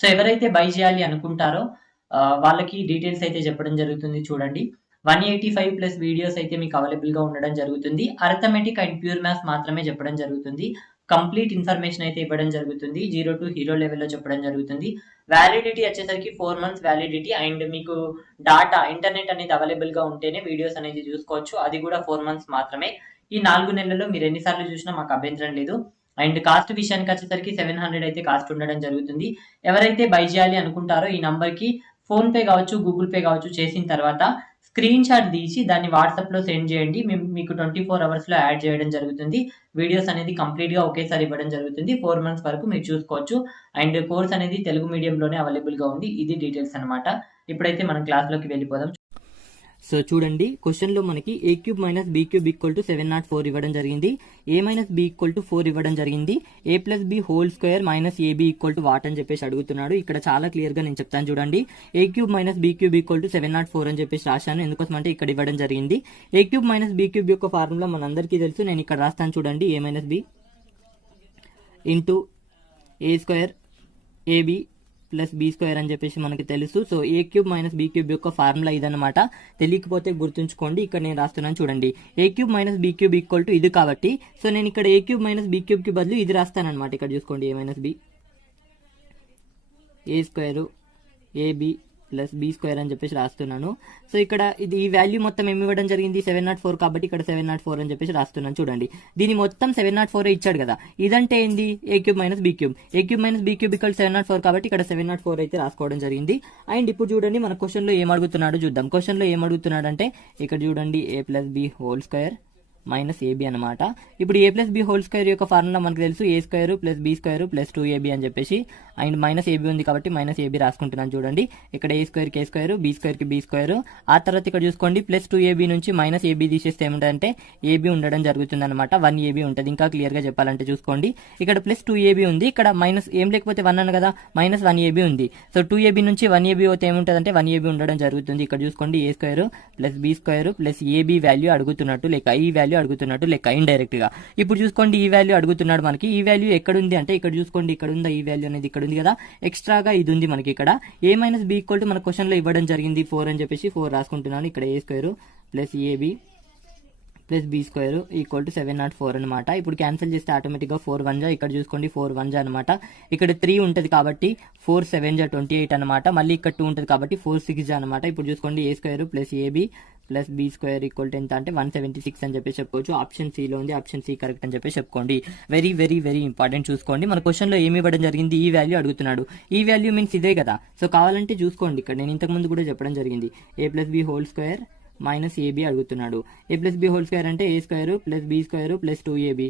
So ఎవరైతే by చేయాలి అనుకుంటారో వాళ్ళకి డీటెయిల్స్ అయితే చెప్పడం జరుగుతుంది చూడండి. 185 ప్లస్ వీడియోస్ అయితే మీకు అవైలబుల్‌గా ఉండడం జరుగుతుంది. అర్థమెటిక్ అండ్ ప్యూర్ మ్యాథ్స్ మాత్రమే చెప్పడం జరుగుతుంది. కంప్లీట్ ఇన్ఫర్మేషన్ అయితే ఇవ్వడం జరుగుతుంది. 0 టు హీరో లెవెల్‌లో చెప్పడం జరుగుతుంది. వ్యాలిడిటీ వచ్చేసరికి 4 మంత్స్ వ్యాలిడిటీ అండ్ మీకు డాటా ఇంటర్నెట్ అనేది అవైలబుల్‌గా ఉంటేనే వీడియోస్ అనేది చూసుకోవచ్చు. అది కూడా 4 మంత్స్ మాత్రమే. ఈ 4 నెలల్లో మీరు ఎన్ని సార్లు చూసినా మాకు అభ్యంతరం లేదు. అండ్ కాస్ట్ విషయానికి వచ్చేసరికి 700 అయితే కాస్ట్ ఉండడం జరుగుతుంది. ఎవరైతే బై చేయాలి అనుకుంటారో ఈ నంబర్‌కి ఫోన్‌పే కావచ్చు, గూగుల్ పే కావచ్చు చేసిన తర్వాత స్క్రీన్ షాట్ తీసి దాన్ని వాట్సాప్‌లో సెండ్ చేయండి. మేము మీకు 24 అవర్స్‌లో యాడ్ చేయడం జరుగుతుంది. వీడియోస్ అనేది కంప్లీట్‌గా ఒకేసారి ఇవ్వడం జరుగుతుంది. 4 మంత్స్ వరకు మీరు చూసుకోవచ్చు. అండ్ కోర్స్ అనేది తెలుగు మీడియంలోనే అవైలబుల్‌గా ఉంది. ఇది డీటెయిల్స్ అన్నమాట. ఇప్పుడైతే మనం క్లాస్‌లోకి వెళ్ళిపోదాం. సో చూడండి, క్వశ్చన్లో మనకి A cube minus B cube equal to 704 ఇవ్వడం జరిగింది. A minus B equal to 4 ఇవ్వడం జరిగింది. A plus B whole square minus AB equal to what అని చెప్పేసి అడుగుతున్నాడు. ఇక్కడ చాలా క్లియర్ గా నేను చెప్తాను చూడండి. A cube minus B cube equal to 704 అని చెప్పేసి రాశాను. ఎందుకోసం అంటే ఇక్కడ ఇవ్వడం జరిగింది. A cube minus B cube యొక్క ఫార్ములా మనందరికీ తెలుసు. నేను ఇక్కడ రాస్తాను చూడండి. A minus B into A square AB plus B square అని చెప్పేసి మనకి తెలుసు. So A cube minus B cube యొక్క ఫార్ములా ఇదన్నమాట. తెలియకపోతే గుర్తుంచుకోండి. ఇక్కడ నేను రాస్తున్నాను చూడండి. A cube minus B cube equal to ఇది కాబట్టి సో నేను ఇక్కడ A cube minus B cube కి బదులు ఇది రాస్తాను అనమాట. ఇక్కడ చూసుకోండి. A minus B A square AB plus B square అని చెప్పేసి రాస్తున్నాను. సో ఇక్కడ ఇది ఈ వాల్యూ మొత్తం ఏమి ఇవ్వడం జరిగింది 704 కాబట్టి ఇక్కడ 704 అని చెప్పేసి రాస్తున్నాను చూడండి. దీని మొత్తం 704 ఇచ్చాడు కదా. ఇదంటే ఏంది A cube minus B cube. A cube minus B cube ఇక్కడ 704 కాబట్టి ఇక్కడ 704 అయితే రాసుకోవడం జరిగింది. అండ్ ఇప్పుడు చూడండి మన క్వశ్చన్ లో ఏం అడుగుతున్నాడో చూద్దాం. క్వశ్చన్ లో ఏం అడుగుతున్నాడు అంటే ఇక్కడ చూడండి A plus B whole square minus AB అనమాట. ఇప్పుడు A plus B whole square యొక్క ఫార్ములా మనకు తెలుసు. A square plus B square plus 2ab అని చెప్పేసి అండ్ మైనస్ ఏబీ ఉంది కాబట్టి మైనస్ ఏబీ రాసుకుంటున్నాను చూడండి. ఇక్కడ ఏ స్క్వేర్ కే స్క్వేర్ బీ స్క్వేర్ కి బీ స్క్వేర్. ఆ తర్వాత ఇక్కడ చూసుకోండి ప్లస్ 2ab నుంచి మైనస్ ఏబీ తీసేస్తే ఏముంటుందంటే ఏబీ ఉండడం జరుగుతుంది అనమాట. 1ab ఉంటుంది. ఇంకా క్లియర్ గా చెప్పాలంటే చూసుకోండి. ఇక్కడ ప్లస్ 2ab ఉంది. ఇక్కడ మైనస్ ఏం లేకపోతే 1 అన్న కదా మైనస్ 1ab ఉంది. సో 2ab నుంచి 1ab అయితే ఏముంటుందంటే 1ab ఉండడం జరుగుతుంది. ఇక్కడ చూసుకోండి A square plus B square plus AB value అడుగుతున్నట్టు లేక ఈ వాల్యూ అడుగుతున్నట్టు లెక్క ఇండైరెక్ట్ గా. ఇప్పుడు చూసుకోండి ఈ వాల్యూ అడుగుతున్నాడు మనకి. ఈ వాల్యూ ఎక్కడ ఉంది అంటే ఇక్కడ చూసుకోండి. ఇక్కడ ఉందా ఈ వాల్యూ అనేది ఇక్కడ ఉంది కదా. ఎక్స్ట్రాగా ఇది ఉంది మనకి ఇక్కడ. A minus B equal to మన క్వశ్చన్ లో ఇవ్వడం జరిగింది 4 అని చెప్పేసి 4 రాసుకుంటున్నాను. ఇక్కడ A square plus AB plus B square equal to 704 అనమాట. ఇప్పుడు క్యాన్సిల్ చేస్తే ఆటోమేటిక్ గా 4 1 జా ఇక్కడ చూసుకోండి 4 1 జా అనమాట. ఇక్కడ 3 ఉంటుంది కాబట్టి 4 7 జా 28 అనమాట. మళ్ళీ ఇక్కడ 2 ఉంటుంది కాబట్టి 4 6 జా అనమాట. ఇప్పుడు చూసుకోండి A square plus AB plus B square equal to ఎంత అంటే 176 అని చెప్పేసి చెప్పుకోవచ్చు. ఆప్షన్ సి లో ఉంది. ఆప్షన్ సి కరెక్ట్ అని చెప్పేసి చెప్పుకోండి. వెరీ వెరీ వెరీ ఇంపార్టెంట్ చూసుకోండి. మన క్వశ్చన్ లో ఏమి ఇవ్వడం జరిగింది ఈ వాల్యూ అడుగుతున్నాడు. ఈ వాల్యూ మీన్స్ ఇదే కదా. సో కావాలంటే చూసుకోండి. ఇక్కడ నేను ఇంతకు ముందు కూడా చెప్పడం జరిగింది. A plus B whole square minus AB అడుగుతున్నాడు. A plus B whole square అంటే A square plus B square plus 2ab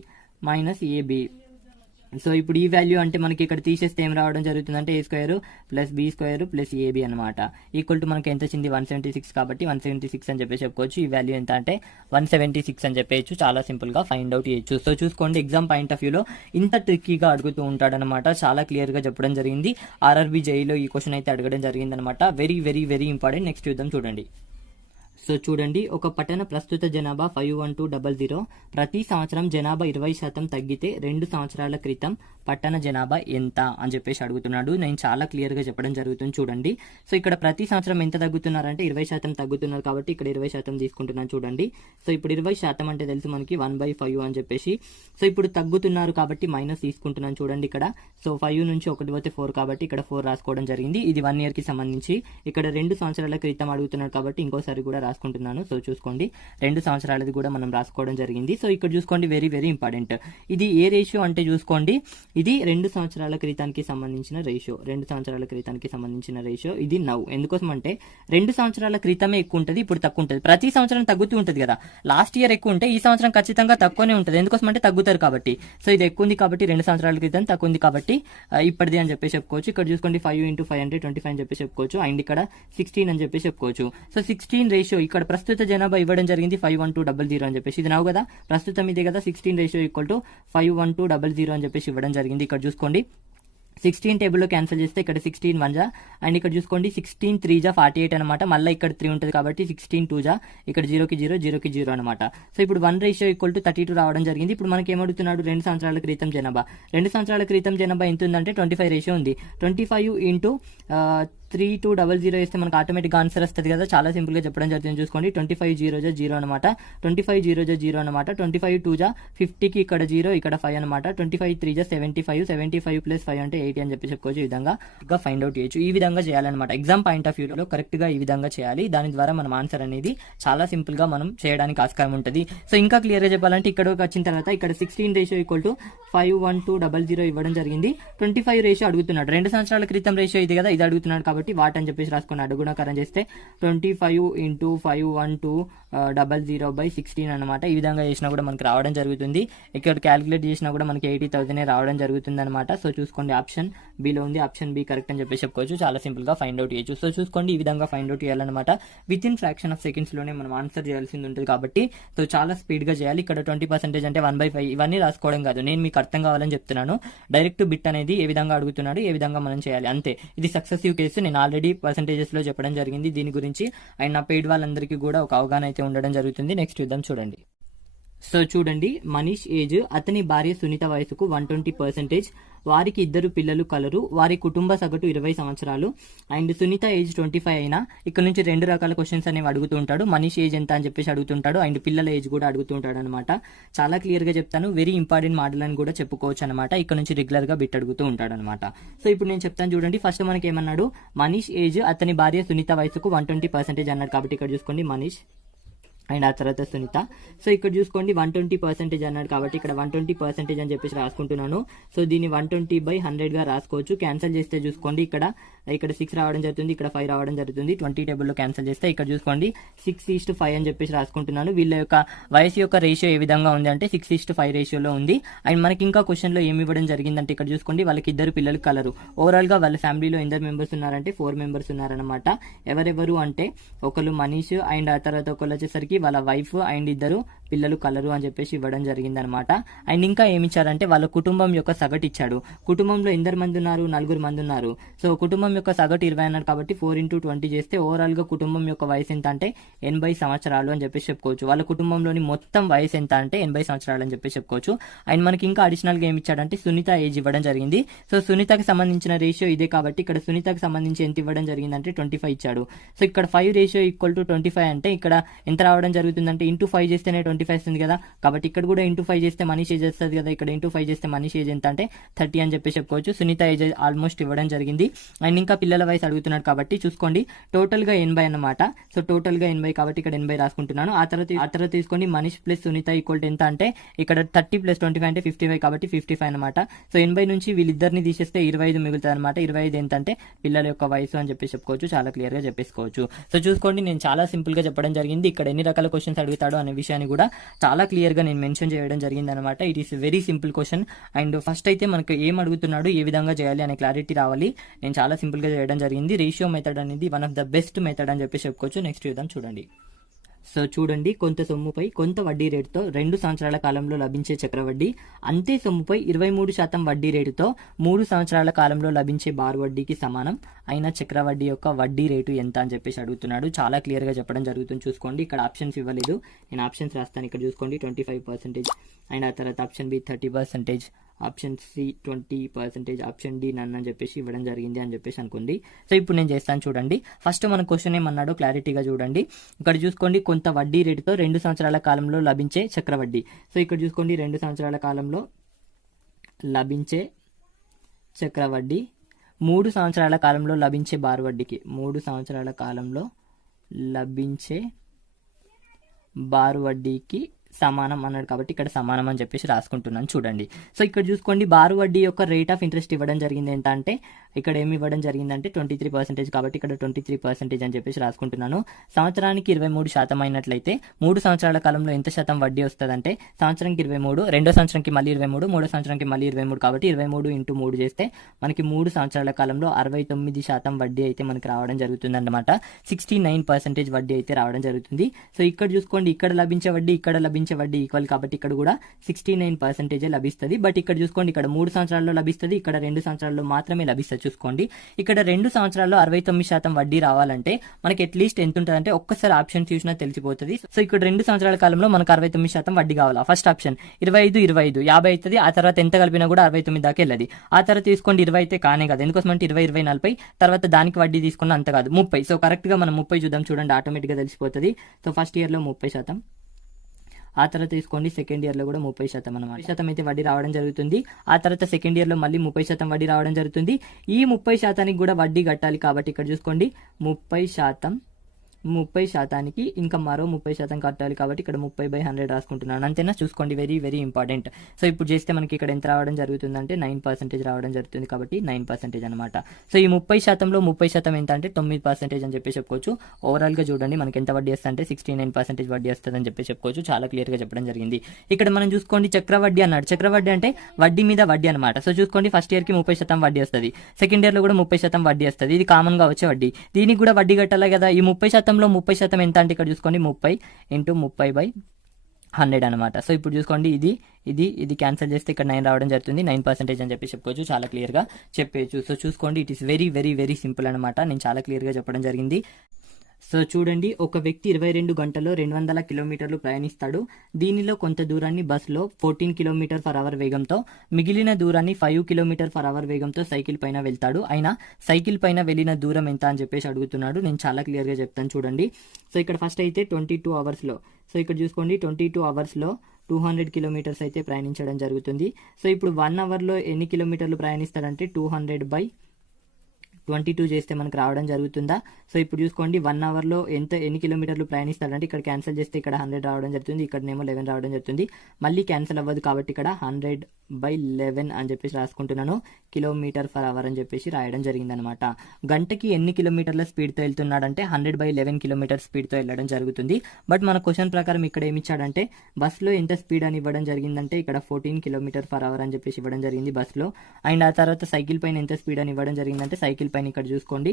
minus AB. So ఇప్పుడు ఈ వాల్యూ అంటే మనకి ఇక్కడ తీసేస్తే ఏం రావడం జరుగుతుందంటే A square plus B square plus AB అనమాట. ఈక్వల్ టు మనకి ఎంత వచ్చింది 176 కాబట్టి 176 అని చెప్పేసి చెప్పుకోవచ్చు. ఈ వాల్యూ ఎంత అంటే 176 అని చెప్పేయచ్చు. చాలా సింపుల్ గా ఫైండ్ అవుట్ చేయొచ్చు. సో చూసుకోండి ఎగ్జామ్ పాయింట్ ఆఫ్ వ్యూలో ఇంత ట్రిక్కీగా అడుగుతూ ఉంటాడనమాట. చాలా క్లియర్ గా చెప్పడం జరిగింది. ఆర్ఆర్బీ జేఈలో ఈ క్వశ్చన్ అయితే అడగడం జరిగింది అనమాట. Very very very important. Next చూద్దాం చూడండి. సో చూడండి ఒక పట్టణ ప్రస్తుత జనాభా 51200. ప్రతి సంవత్సరం జనాభా 20% తగ్గితే 2 సంవత్సరాల క్రితం పట్టణ జనాభా ఎంత అని చెప్పేసి అడుగుతున్నాడు. నేను చాలా క్లియర్ గా చెప్పడం జరుగుతుంది చూడండి. సో ఇక్కడ ప్రతి సంవత్సరం ఎంత తగ్గుతున్నారంటే 20% తగ్గుతున్నారు కాబట్టి ఇక్కడ 20% తీసుకుంటున్నాను చూడండి. సో ఇప్పుడు 20% అంటే తెలుసు మనకి 1/5 అని చెప్పేసి. సో ఇప్పుడు తగ్గుతున్నారు కాబట్టి మైనస్ తీసుకుంటున్నాను చూడండి ఇక్కడ. సో 5 నుంచి 1 పోతే 4 కాబట్టి ఇక్కడ 4 రాసుకోవడం జరిగింది. ఇది 1 ఇయర్ కి సంబంధించి. ఇక్కడ 2 సంవత్సరాల క్రితం అడుగుతున్నాడు కాబట్టి ఇంకోసారి కూడా రాసుకుంటున్నాను. సో చూసుకోండి 2 సంవత్సరాలది కూడా మనం రాసుకోవడం జరిగింది. సో ఇక్కడ చూసుకోండి వెరీ వెరీ ఇంపార్టెంట్. ఇది ఏ రేషియో అంటే చూసుకోండి ఇది 2 సంవత్సరాల క్రితానికి సంబంధించిన రేషియో. 2 సంవత్సరాల క్రితానికి సంబంధించిన రేషియో ఇది నౌ. ఎందుకోసం అంటే 2 సంవత్సరాల క్రితమే ఎక్కువ ఉంటుంది, ఇప్పుడు తక్కువ ఉంటుంది. ప్రతి సంవత్సరం తగ్గుతూ ఉంటుంది కదా. లాస్ట్ ఇయర్ ఎక్కువ ఉంటే ఈ సంవత్సరం ఖచ్చితంగా తక్కువనే ఉంటుంది. ఎందుకోసం అంటే తగ్గుతారు కాబట్టి. సో ఇది ఎక్కువ ఉంది కాబట్టి 2 సంవత్సరాల క్రితం తక్కువ ఉంది కాబట్టి ఇప్పటిది అని చెప్పేసి చెప్పుకోవచ్చు. ఇక్కడ చూసుకోండి 5 × 5 అంటే 25 అని చెప్పేసి చెప్పుకోవచ్చు. అండ్ ఇక్కడ 16 అని చెప్పేసి చెప్పుకోవచ్చు. సో 16 రేషియో ఇక్కడ ప్రస్తుత జనాభా ఇవ్వడం జరిగింది 51200 అని చెప్పేసి. ఇది నవ్వు కదా ప్రస్తుతం ఇదే కదా. 16 రేషియో ఈక్వల్ టు 51200 అని చెప్పేసి ఇవ్వడం జరిగింది. ఇక్కడ చూసుకోండి 16 టేబుల్లో క్యాన్సిల్ చేస్తే ఇక్కడ 16 1 జా అండ్ ఇక్కడ చూసుకోండి 16 3 జా 48 అనమాట. మళ్ళీ ఇక్కడ 3 ఉంటుంది కాబట్టి 16 2 జా ఇక్కడ 0కి 0 0కి 0 అనమాట. సో ఇప్పుడు 1:32 రావడం జరిగింది. ఇప్పుడు మనకి ఏమడుగుతున్నాడు 2 సంవత్సరాల క్రితం జనాభా. 2 సంవత్సరాల క్రితం జనాభా ఎంత ఉందంటే 25 రేషియో ఉంది. 25 ఇంటూ 3200 వేస్తే మనకు ఆటోమేటిక్గా ఆన్సర్ వస్తుంది కదా. చాలా సింపుల్గా చెప్పడం జరుగుతుంది. చూసుకోండి 25 0 జా 0 అనమాట. 25 0 జా 0 అనమాట. 25 2 జా 50కి ఇక్కడ 0 ఇక్కడ 5 అనమాట. 25 3 జా 75 75 ప్లస్ 5 అంటే 80 అని చెప్పి చెప్పుకోవచ్చు. ఈ విధంగా ఫైండ్ అవుట్ చేయొచ్చు. ఈ విధంగా చేయాలన్నమాట. ఎగ్జామ్ పాయింట్ ఆఫ్ వ్యూలో కరెక్ట్ గా ఈ విధంగా చేయాలి. దాని ద్వారా మనం ఆన్సర్ అనేది చాలా సింపుల్ గా మనం చేయడానికి ఆస్కారం ఉంటుంది. సో ఇంకా క్లియర్ గా చెప్పాలంటే ఇక్కడ వచ్చిన తర్వాత ఇక్కడ 16 రేషియో ఈక్వల్ టు 51200 ఇవ్వడం జరిగింది. 25 రేషియో అడుగుతున్నాడు. 2 సంవత్సరాల క్రితం రేషియో ఇది కదా, ఇది అడుగుతున్నాడు కాబట్టి వాట్ అని చెప్పేసి రాసుకుని అడుగుణాకారం చేస్తే 25 ఇంటూ 51200/16 అనమాట. ఈ విధంగా చేసినా కూడా మనకి రావడం జరుగుతుంది. ఇక్కడ క్యాలిక్యులేట్ చేసినా కూడా మనకి 80,000 రావడం జరుగుతుంది అనమాట. సో చూసుకోండి ఆప్షన్ బిలో ఉంది. ఆప్షన్ బి కరెక్ట్ అని చెప్పేసి చెప్పుకోవచ్చు. చాలా సింపుల్ గా ఫైండ్ అవుట్ చేయొచ్చు. సో చూసుకోండి ఈ విధంగా ఫైండ్ అవుట్ చేయాలన్నమాట. With in fraction of seconds లోనే మనం ఆన్సర్ చేయాల్సింది ఉంటుంది కాబట్టి సో చాలా స్పీడ్ గా చేయాలి. ఇక్కడ 20% అంటే 1/5 ఇవన్నీ రాసుకోవడం కాదు, నేను మీకు అర్థం కావాలని చెప్తున్నాను. డైరెక్ట్ బిట్ అనేది ఏ విధంగా అడుగుతున్నాడు, ఏ విధంగా మనం చేయాలి అంతే. ఇది సక్సెసివ్ కేసు. నేను ఆల్రెడీ పర్సెంటేజెస్ లో చెప్పడం జరిగింది దీని గురించి. అండ్ నా పెయిడ్ వాళ్ళందరికీ కూడా ఒక అవగాహన అయితే ఉండడం జరుగుతుంది. నెక్స్ట్ చూద్దాం చూడండి. సో చూడండి మనీష్ ఏజ్ అతని భార్య సునీత వయసుకు 120%, వారికి 2 పిల్లలు కలరు, వారి కుటుంబ సగటు 20 సంవత్సరాలు అండ్ సునీత ఏజ్ 25 అయినా ఇక్కడ నుంచి 2 రకాల క్వశ్చన్స్ అనేవి అడుగుతూ ఉంటాడు. మనీష్ ఏజ్ ఎంత అని చెప్పేసి అడుగుతుంటాడు అండ్ పిల్లల ఏజ్ కూడా అడుగుతుంటాడు అనమాట. చాలా క్లియర్ గా చెప్తాను. వెరీ ఇంపార్టెంట్ మోడల్ అని కూడా చెప్పుకోవచ్చు అనమాట. ఇక్కడ నుంచి రెగ్యులర్ గా బిట్ అడుగుతూ ఉంటాడు అనమాట. సో ఇప్పుడు నేను చెప్తాను చూడండి. ఫస్ట్ మనకి ఏమన్నాడు, మనీష్ ఏజ్ అతని భార్య సునీత వయసుకు 120% అన్నాడు కాబట్టి ఇక్కడ చూసుకోండి మనీష్ అండ్ ఆ తర్వాత సునీత. సో ఇక్కడ చూసుకోండి 120% అన్నాడు కాబట్టి ఇక్కడ 120% అని చెప్పేసి రాసుకుంటున్నాను. సో దీన్ని 120/100 గా రాసుకోవచ్చు. క్యాన్సిల్ చేస్తే చూసుకోండి ఇక్కడ 6 రావడం జరుగుతుంది, ఇక్కడ 5 రావడం జరుగుతుంది. 20 టేబుల్లో క్యాన్సిల్ చేస్తే ఇక్కడ చూసుకోండి 6:5 అని చెప్పేసి రాసుకుంటున్నాను. వీళ్ళ యొక్క వయసు యొక్క రేషియో ఏ విధంగా ఉంది అంటే 6:5 రేషియోలో ఉంది. అండ్ మనకి ఇంకా క్వశ్చన్ లో ఏమి ఇవ్వడం జరిగిందంటే ఇక్కడ చూసుకోండి వాళ్ళకి 2 పిల్లలు కలరు. ఓవరాల్ గా వాళ్ళ ఫ్యామిలీలో ఎందరు మెంబర్స్ ఉన్నారంటే 4 మెంబర్స్ ఉన్నారనమాట. ఎవరెవరు అంటే ఒకళ్ళు మనీష్ అండ్ ఆ తర్వాత ఒకళ్ళు వచ్చేసరికి వాళ్ళ వైఫ్ అండ్ 2 పిల్లలు కలరు అని చెప్పేసి ఇవ్వడం జరిగింది అనమాట. అండ్ ఇంకా ఏమి ఇచ్చారంటే వాళ్ళ కుటుంబం యొక్క సగటు ఇచ్చాడు. కుటుంబంలో ఎందరు మంది ఉన్నారు, 4 మంది ఉన్నారు. సో కుటుంబం యొక్క సగటు 20 అన్నాడు కాబట్టి 4x20 చేస్తే ఓవరాల్ గా కుటుంబం యొక్క వయసు ఎంత అంటే 80 సంవత్సరాలు అని చెప్పేసి చెప్పుకోవచ్చు. వాళ్ళ కుటుంబంలోని మొత్తం వయసు ఎంత అంటే 80 సంవత్సరాలు అని చెప్పేసి చెప్పుకోవచ్చు. అండ్ మనకి ఇంకా అడిషనల్ గా ఏమి ఇచ్చాడంటే సునీత ఏజ్ ఇవ్వడం జరిగింది. సో సునీతకి సంబంధించిన రేషియో ఇదే కాబట్టి ఇక్కడ సునీతకి సంబంధించి ఎంత ఇవ్వడం జరిగిందంటే 25 ఇచ్చాడు. సో ఇక్కడ 5 రేషియో ఈక్వల్ టు 25 అంటే ఇక్కడ ఎంత రావడం జరుగుతుందంటే ఇంటూ 5 చేస్తేనే 25 వస్తుంది కదా. కాబట్టి ఇక్కడ కూడా ఇంటూ 5 చేస్తే మనీష్ ఏజ్ వస్తుంది కదా. ఇక్కడ ఇంటూ 5 చేస్తే మనీష్ ఏజ్ ఎంత అంటే 30 అని చెప్పి చెప్పుకోవచ్చు. సునీత ఏజ్ ఆల్మోస్ట్ ఇవ్వడం జరిగింది. అండ్ ఇంకా పిల్లల వయసు అడుగుతున్నాడు కాబట్టి చూసుకోండి టోటల్ గా 80 అన్నమాట. సో టోటల్ గా 80 కాబట్టి ఇక్కడ 80 రాసుకుంటున్నాను. ఆ తర్వాత తీసుకోండి మనీష్ ప్లస్ సునీత ఈక్వల్ ఎంత అంటే ఇక్కడ 30 + 25 అంటే 55 కాబట్టి 55 అనమాట. సో 80 నుంచి వీళ్ళిద్దరిని తీసేస్తే 25 మిగులుతుంది అనమాట. 25 ఎంత అంటే పిల్లల యొక్క వయసు అని చెప్పి చెప్పుకోవచ్చు. చాలా క్లియర్ గా చెప్పేసుకోవచ్చు. సో చూసుకోండి నేను చాలా సింపుల్ గా చెప్పడం జరిగింది. ఇక్కడ ఎన్ని రకాల క్వశ్చన్స్ అడుగుతాడు అనే విషయాన్ని కూడా చాలా క్లియర్ గా నేను మెన్షన్ చేయడం జరిగింది అనమాట. It is very simple question. And first అయితే మనకు ఏం అడుగుతున్నాడు, ఏ విధంగా చేయాలి అనే క్లారిటీ రావాలి. నేను చాలా సింపుల్ గా చేయడం జరిగింది. రేషియో మెథడ్ అనేది one of the best method అని చెప్పి చెప్పుకోవచ్చు. నెక్స్ట్ చూద్దాం చూడండి. సో చూడండి కొంత సొమ్ముపై కొంత వడ్డీ రేటుతో 2 సంవత్సరాల కాలంలో లభించే చక్రవడ్డీ అంతే సొమ్ముపై 23% వడ్డీ రేటుతో 3 సంవత్సరాల కాలంలో లభించే బార్ వడ్డీకి సమానం అయిన చక్రవడ్డీ యొక్క వడ్డీ రేటు ఎంత అని చెప్పేసి అడుగుతున్నాడు. చాలా క్లియర్ గా చెప్పడం జరుగుతుంది. చూసుకోండి ఇక్కడ ఆప్షన్స్ ఇవ్వలేదు, నేను ఆప్షన్స్ రాస్తాను. ఇక్కడ చూసుకోండి 25% అండ్ ఆ తర్వాత option B 30%, option C 20%, option D none అని చెప్పేసి ఇవ్వడం జరిగింది అని చెప్పేసి అనుకోండి. సో ఇప్పుడు నేను చేస్తాను చూడండి. ఫస్ట్ మన క్వశ్చన్ ఏమన్నాడో క్లారిటీగా చూడండి. ఇక్కడ చూసుకోండి కొంత వడ్డీ రేటుతో 2 సంవత్సరాల కాలంలో లభించే చక్రవడ్డీ. సో ఇక్కడ చూసుకోండి 2 సంవత్సరాల కాలంలో లభించే చక్రవడ్డీ 3 సంవత్సరాల కాలంలో లభించే బార్ వడ్డీకి 3 సంవత్సరాల కాలంలో లభించే బార్ వడ్డీకి సమానం అన్నాడు కాబట్టి ఇక్కడ సమానం అని చెప్పేసి రాసుకుంటున్నాను చూడండి. సో ఇక్కడ చూసుకోండి బారు వడ్డీ యొక్క రేట్ ఆఫ్ ఇంట్రెస్ట్ ఇవ్వడం జరిగింది ఏంటంటే ఇక్కడ ఏమి ఇవ్వడం జరిగిందంటే 23% కాబట్టి ఇక్కడ 23% అని చెప్పేసి రాసుకుంటున్నాను. సంవత్సరానికి 23% అయినట్లయితే 3 సంవత్సరాల కాలంలో ఎంత శాతం వడ్డీ వస్తుందంటే సంవత్సరానికి 23, రెండో సంవత్సరానికి మళ్ళీ 23, మూడో సంవత్సరానికి మళ్ళీ 23 కాబట్టి 23 × 3 చేస్తే మనకి 3 సంవత్సరాల కాలంలో 69% వడ్డీ అయితే మనకి రావడం జరుగుతుంది అన్నమాట. 69% వడ్డీ అయితే రావడం జరుగుతుంది. సో ఇక్కడ చూసుకోండి ఇక్కడ లభించే వడ్డీ ఇక్కడ లభించే వడ్డీ ఈక్వల్ కాబట్టి ఇక్కడ కూడా 69% లభిస్తుంది. బట్ ఇక్కడ చూసుకోండి, ఇక్కడ 3 సంవత్సరాల్లో లభిస్తుంది, ఇక్కడ 2 సంవత్సరాల్లో మాత్రమే లభిస్తుంది. చూసుకోండి, ఇక్కడ 2 సంవత్సరాల్లో 69% వడ్డీ రావాలంటే మనకి అట్లీస్ట్ ఎంత ఉంటుంది అంటే ఒక్కసారి ఆప్షన్ చూసినా తెలిసిపోతుంది. సో ఇక్కడ 2 సంవత్సరాల కాలంలో మనకు 69% వడ్డీ కావాలా. ఫస్ట్ ఆప్షన్ 25 25 50 అవుతుంది. ఆ తర్వాత ఎంత కలిపినా కూడా 69 దాకా వెళ్ళదు. ఆ తర్వాత తీసుకోండి 20 అయితే కానే కాదు, ఎందుకోసం అంటే 20 20 40, తర్వాత దానికి వడ్డీ తీసుకున్న అంత కాదు 30. సో కరెక్ట్ గా మనం 30 చూద్దాం, చూడండి ఆటోమేటిక్ గా తెలిసిపోతుంది. సో ఫస్ట్ ఇయర్ లో 30%, ఆ తర్వాత తీసుకోండి సెకండ్ ఇయర్ లో కూడా 30% అన్నమాట. 30% అయితే వడ్డీ రావడం జరుగుతుంది. ఆ తర్వాత సెకండ్ ఇయర్ లో మళ్ళీ 30% వడ్డీ రావడం జరుగుతుంది. ఈ 30%కి కూడా వడ్డీ కట్టాలి కాబట్టి ఇక్కడ చూసుకోండి 30%కి ఇంకా మరో 30% కట్టాలి కాబట్టి ఇక్కడ 30/100 రాసుకుంటున్నాను. అంతేనా? చూసుకోండి, వెరీ వెరీ ఇంపార్టెంట్. సో ఇప్పుడు చేస్తే మనకి ఇక్కడ ఎంత రావడం జరుగుతుందంటే 9% రావడం జరుగుతుంది కాబట్టి 9% అనమాట. సో ఈ 30%లో 30% ఎంత అంటే 9% అని చెప్పి చెప్పుకోవచ్చు. ఓవరాల్ గా చూడండి మనకి ఎంత వడ్డీ వస్తుంది అంటే 69% వడ్డీ వస్తుంది అని చెప్పి చెప్పుకోవచ్చు. చాలా క్లియర్ గా చెప్పడం జరిగింది. ఇక్కడ మనం చూసుకోండి చక్రవడ్డీ అన్నాడు. చక్రవడ్డీ అంటే వడ్డీ మీద వడ్డీ అనమాట. సో చూసుకోండి ఫస్ట్ ఇయర్ కి 30% వడ్డీ వస్తుంది, సెకండ్ ఇయర్ లో కూడా 30% వడ్డీ వస్తుంది. ఇది కామన్ గా వచ్చే వడ్డీ. దీనికి కూడా వడ్డీ కట్టాలి కదా. ఈ 30% 30% ఎంత అంటే ఇక్కడ చూసుకోండి 30 × 30/100 అనమాట. సో ఇప్పుడు చూసుకోండి ఇది క్యాన్సిల్ చేస్తే ఇక్కడ 9 రావడం జరుగుతుంది. 9% అని చెప్పి చెప్పుకోవచ్చు. చాలా క్లియర్ గా చెప్పేయచ్చు. సో చూసుకోండి, it is very very very simple అనమాట. నేను చాలా క్లియర్ గా చెప్పడం జరిగింది. సో చూడండి, ఒక వ్యక్తి 22 గంటల్లో 200 కిలోమీటర్లు ప్రయాణిస్తాడు. దీనిలో కొంత దూరాన్ని బస్సులో 14 km/h వేగంతో, మిగిలిన దూరాన్ని 5 km/h వేగంతో సైకిల్ పైన వెళ్తాడు. అయినా సైకిల్ పైన వెళ్ళిన దూరం ఎంత అని చెప్పేసి అడుగుతున్నాడు. నేను చాలా క్లియర్ గా చెప్తాను చూడండి. సో ఇక్కడ ఫస్ట్ అయితే 22 అవర్స్లో, సో ఇక్కడ చూసుకోండి 22 అవర్స్లో 200 కిలోమీటర్స్ అయితే ప్రయాణించడం జరుగుతుంది. సో ఇప్పుడు 1 అవర్లో ఎన్ని కిలోమీటర్లు ప్రయాణిస్తాడంటే 200/22 చేస్తే మనకు రావడం జరుగుతుందా. సో ఇప్పుడు చూసుకోండి 1 అవర్లో ఎన్ని కిలోమీటర్లు ప్రయాణిస్తాడంటే ఇక్కడ క్యాన్సిల్ చేస్తే ఇక్కడ 100 రావడం జరుగుతుంది, ఇక్కడనేమో 11 రావడం జరుగుతుంది. మళ్ళీ క్యాన్సిల్ అవ్వదు కాబట్టి ఇక్కడ 100/11 అని చెప్పేసి రాసుకుంటున్నాను. km/h అని చెప్పేసి రాయడం జరిగింది అనమాట. గంటకి ఎన్ని కిలోమీటర్ల స్పీడ్తో వెళ్తున్నాడంటే 100/11 కిలోమీటర్ స్పీడ్తో వెళ్ళడం జరుగుతుంది. బట్ మన క్వశ్చన్ ప్రకారం ఇక్కడ ఏమి ఇచ్చాడంటే బస్సులో ఎంత స్పీడ్ అని ఇవ్వడం జరిగిందంటే ఇక్కడ 14 km/h అని చెప్పేసి ఇవ్వడం జరిగింది బస్సులో. అండ్ ఆ తర్వాత సైకిల్ పైన ఎంత స్పీడ్ అని ఇవ్వడం జరిగిందంటే సైకిల్ పైన ఇక్కడ చూసుకోండి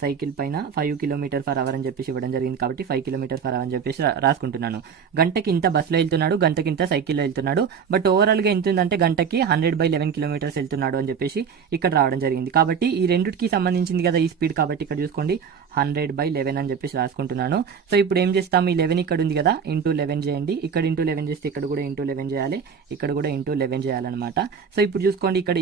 సైకిల్ పైన 5 km/h అని చెప్పేసి ఇవ్వడం జరిగింది కాబట్టి 5 km/h అని చెప్పేసి రాసుకుంటున్నాను. గంటకి ఇంత బస్సులో వెళ్తున్నాడు, గంటకి ఇంత సైకిల్లో వెళ్తున్నాడు. బట్ ఓవరాల్ గా ఎంత ఉందంటే గంటకి 100/11 కిలోమీటర్స్ వెళ్తున్నాడు అని చెప్పేసి ఇక్కడ రావడం జరిగింది. కాబట్టి ఈ రెండిటికి సంబంధించింది కదా ఈ స్పీడ్, కాబట్టి ఇక్కడ చూసుకోండి 100/11 అని చెప్పేసి రాసుకుంటున్నాను. సో ఇప్పుడు ఏం చేస్తాము, ఈ 11 ఇక్కడ ఉంది కదా, ఇంటూ 11 చేయండి. ఇక్కడ ఇంటూ 11 చేస్తే ఇక్కడ కూడా ఇంటూ 11 చేయాలి, ఇక్కడ కూడా ఇంటూ 11 చేయాలన్నమాట. సో ఇప్పుడు చూసుకోండి ఇక్కడ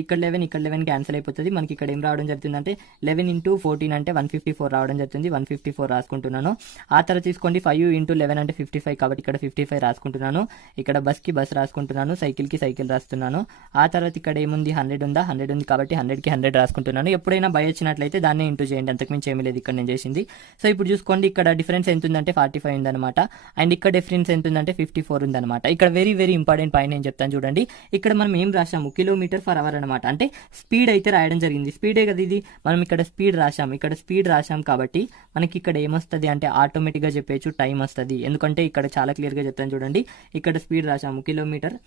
11 క్యాన్సిల్ అయిపోతుంది. మనకి ఇక్కడ ఏం రావడం జరుగుతుంది అంటే 11 × 14 అంటే 154 రావడం జరుగుతుంది. 154 రాసుకుంటున్నాను. ఆ తర్వాత తీసుకోండి 5 × 11 అంటే 55 కాబట్టి ఇక్కడ 55 రాసుకుంటున్నాను. ఇక్కడ బస్ కి బస్ రాసుకుంటున్నాను, సైకిల్ కి సైకిల్ రాస్తున్నాను. ఆ తర్వాత ఇక్కడ ఏముంది 100 ఉందా, 100 ఉంది కాబట్టి 100కి 100 రాసుకుంటున్నాను. ఎప్పుడైనా బై వచ్చినట్లయితే దాన్ని ఇంటూ చేయండి, అంతకుమించి ఏమీ లేదు ఇక్కడ నేను చేసింది. సో ఇప్పుడు చూసుకోండి ఇక్కడ డిఫరెన్స్ ఎంత ఉందంటే 45 ఉందన్నమాట. అండ్ ఇక్కడ డిఫరెన్స్ ఎంత ఉందంటే 54 ఉందన్నమాట. ఇక్కడ వెరీ వెరీ ఇంపార్టెంట్ పాయింట్ నేను చెప్తాను చూడండి. ఇక్కడ మనం ఏం రాసాము, km/h అనమాట. అంటే స్పీడ్ అయితే రాయడం జరిగింది. స్పీడే కదా ఇది, మనం ఇక్కడ స్పీడ్ రాసాము, ఇక్కడ స్పీడ్ రాసాం కాబట్టి మనకి ఇక్కడ ఏమొస్తుంది అంటే ఆటోమేటిక్ గా చెప్పేయచ్చు టైం వస్తుంది. ఎందుకంటే ఇక్కడ చాలా క్లియర్ గా చెప్తాను చూడండి. ఇక్కడ స్పీడ్ రాసాము km/h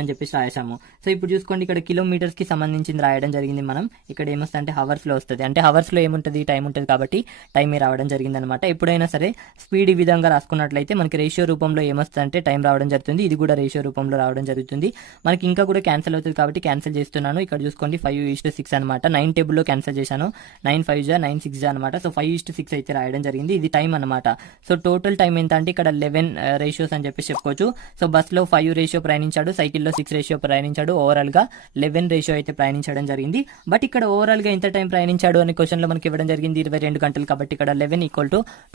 అని చెప్పేసి రాసాము. సో ఇప్పుడు చూసుకోండి ఇక్కడ కిలోమీటర్స్ కి సంబంధించింది రాయడం జరిగింది. మనం ఇక్కడ ఏమొస్తుంది అంటే హవర్స్ లో వస్తుంది, అంటే హవర్స్ లో ఏముంటుంది టైం ఉంటుంది కాబట్టి టైం రావడం జరిగింది అనమాట. ఎప్పుడైనా సరే స్పీడ్ ఈ విధంగా రాసుకున్నట్లయితే మనకి రేషియో రూపంలో ఏమొస్తుంది అంటే టైం రావడం జరుగుతుంది. ఇది కూడా రేషియో రూపంలో రావడం జరుగుతుంది. మనకి ఇంకా కూడా క్యాన్సిల్ అవుతుంది కాబట్టి క్యాన్సిల్ చేస్తున్నాను. ఇక్కడ చూసుకోండి 5:6 అనమాట. 9 టేబుల్లో క్యాన్సిల్ చేశాను. 9 5 జా 9 6 జా అనమాట. సో 5:6 అయితే రాయడం జరిగింది. ఇది టైం అనమాట. సో టోటల్ టైం ఎంత అంటే ఇక్కడ 11 రేషియోస్ అని చెప్పేసి చెప్పుకోవచ్చు. సో బస్ లో 5 రేషియో ప్రయాణించాడు, సైకిల్లో 6 రేషియో ప్రయాణించాడు, ఓవరాల్ గా 11 రేషియో అయితే ప్రయాణించడం జరిగింది. బట్ ఇక్కడ ఓవరాల్ గా ఎంత టైం ప్రయాణించాడు అనే క్వశ్చన్ లో మనకి ఇవ్వడం జరిగింది 22 గంటలు కాబట్టి ఇక్కడ 11 =